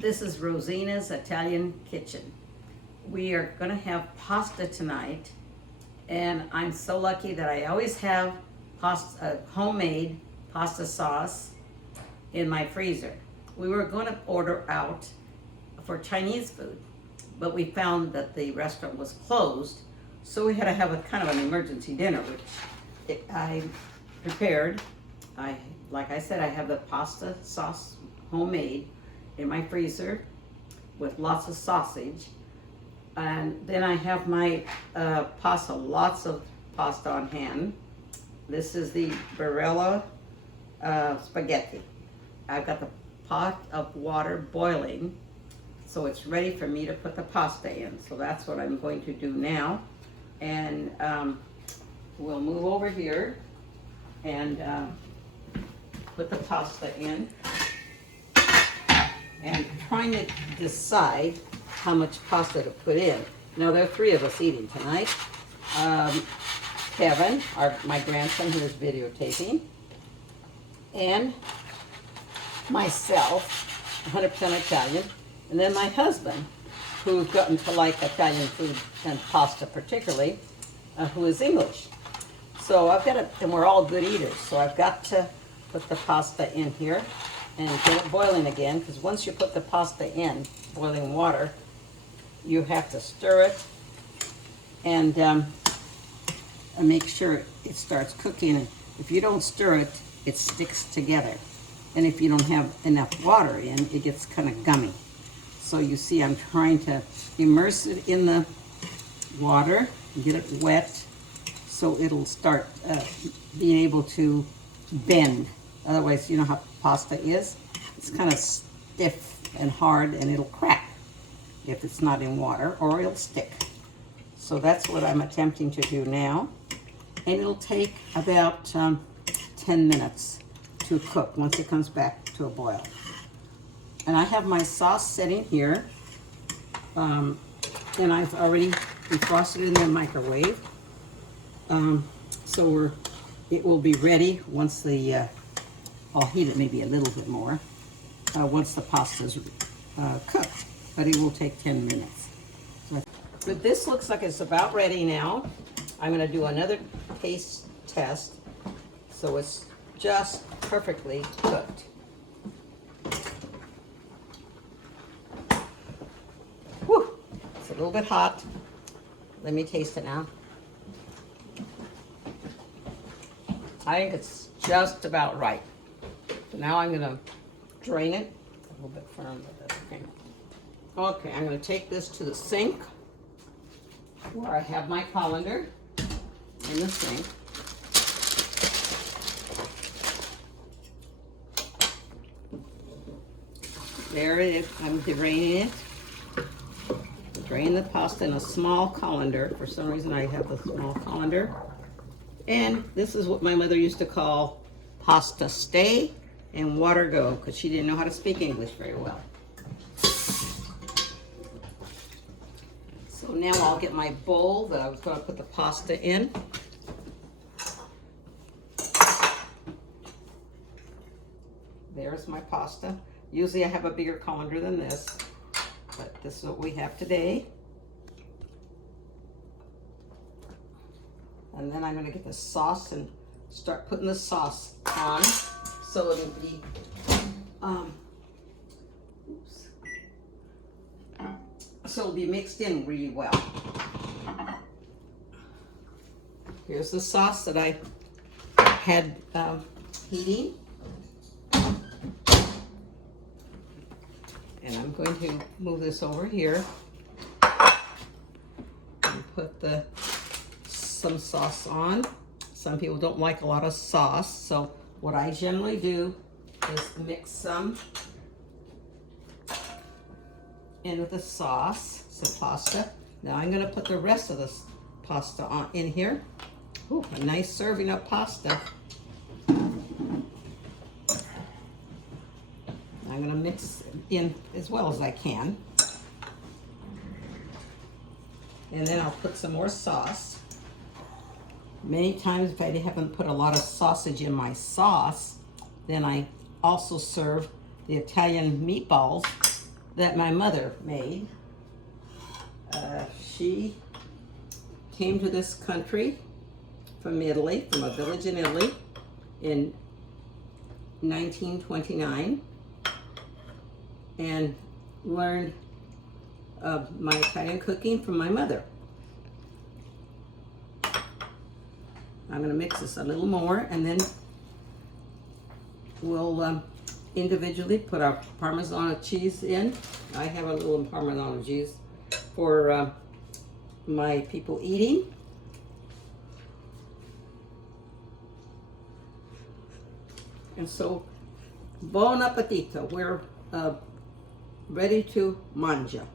This is Rosina's Italian Kitchen. We are going to have pasta tonight, and I'm so lucky that I always have pasta, homemade pasta sauce in my freezer. We were going to order out for Chinese food, but we found that the restaurant was closed, so we had to have a kind of an emergency dinner, which I prepared. Like I said, I have the pasta sauce homemade in my freezer with lots of sausage, and then I have my pasta, lots of pasta on hand. This is the Barilla spaghetti. I've got the pot of water boiling, so it's ready for me to put the pasta in. So that's what I'm going to do now, and we'll move over here and put the pasta in. And trying to decide how much pasta to put in. Now, there are three of us eating tonight. Kevin, my grandson who is videotaping, and myself, 100% Italian, and then my husband, who's gotten to like Italian food and pasta particularly, who is English. So I've got to, and we're all good eaters, so I've got to put the pasta in here and get it boiling again, because once you put the pasta in boiling water, you have to stir it and make sure it starts cooking. If you don't stir it, it sticks together. And if you don't have enough water in, it gets kind of gummy. So you see, I'm trying to immerse it in the water, get it wet, so it'll start being able to bend. Otherwise, you know how pasta is? It's kind of stiff and hard, and it'll crack if it's not in water, or it'll stick. So that's what I'm attempting to do now. And it'll take about 10 minutes to cook once it comes back to a boil. And I have my sauce sitting here, and I've already defrosted it in the microwave. So it will be ready once I'll heat it maybe a little bit more once the pasta's cooked, but it will take 10 minutes. But this looks like it's about ready now. I'm going to do another taste test, so it's just perfectly cooked. Whew, it's a little bit hot. Let me taste it now. I think it's just about right. So now I'm gonna drain it. A little bit firm, but that's okay. Okay, I'm gonna take this to the sink where I have my colander in the sink. There it is. I'm draining it. Drain the pasta in a small colander. For some reason I have a small colander. And this is what my mother used to call pasta stay and water go, because she didn't know how to speak English very well. So now I'll get my bowl that I was going to put the pasta in. There's my pasta. Usually I have a bigger colander than this, but this is what we have today. And then I'm going to get the sauce and start putting the sauce on, so it'll be, so it'll be mixed in really well. Here's the sauce that I had heating. And I'm going to move this over here and put some sauce on. Some people don't like a lot of sauce, so what I generally do is mix some in with the sauce, some pasta. Now I'm going to put the rest of this pasta on in here. Ooh, a nice serving of pasta. I'm going to mix in as well as I can. And then I'll put some more sauce. Many times if I haven't put a lot of sausage in my sauce, then I also serve the Italian meatballs that my mother made. She came to this country from Italy, from a village in Italy, in 1929, and learned my Italian cooking from my mother. I'm going to mix this a little more, and then we'll individually put our Parmesan cheese in. I have a little Parmesan cheese for my people eating. And so, buon appetito. We're ready to mangia.